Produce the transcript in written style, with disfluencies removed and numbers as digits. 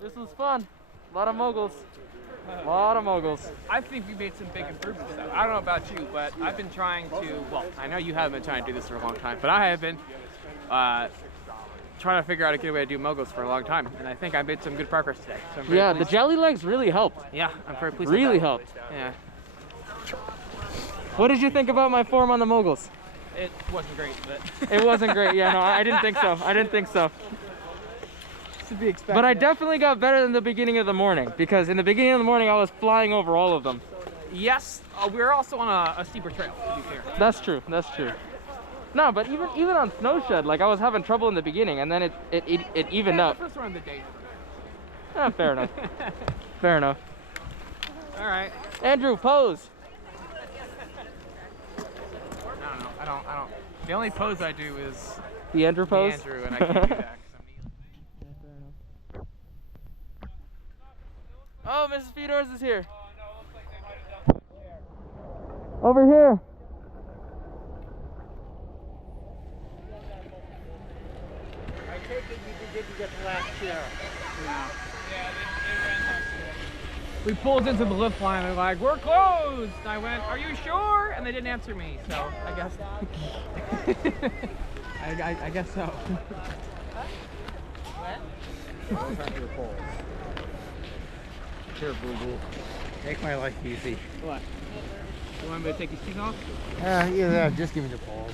This was fun. A lot of moguls. A lot of moguls. I think we made some big improvements though. I don't know about you, but I've been trying to, well, I know you haven't been trying to do this for a long time, but I have been trying to figure out a good way to do moguls for a long time. And I think I made some good progress today. So Yeah, pleased. the jelly legs really helped. Yeah, I'm very pleased Really with that. helped. Yeah. What did you think about my form on the moguls? It wasn't great, but It wasn't great. Yeah, no, I didn't think so. I didn't think so. to be expected. But I definitely got better than the beginning of the morning, because in the beginning of the morning I was flying over all of them. Yes, we're also on a steeper trail, to be fair. That's true. That's true. No, but even on Snowshed, like I was having trouble in the beginning, and then it evened Yeah, up. the first one of the day. Fair enough. Fair enough. All right. Andrew, pose. I don't. The only pose I do is The Andrew the pose. Andrew, and I can't do that 'cause I'm Oh, Mrs. Fedors is here. Over here. I take it you didn't get the last chair. We pulled into the lift line and they're like, we're closed. And I went, are you sure? And they didn't answer me, so I guess. I guess so. Here, boo boo. Make my life easy. What? You want me to take your seat off? Yeah, just give me the balls.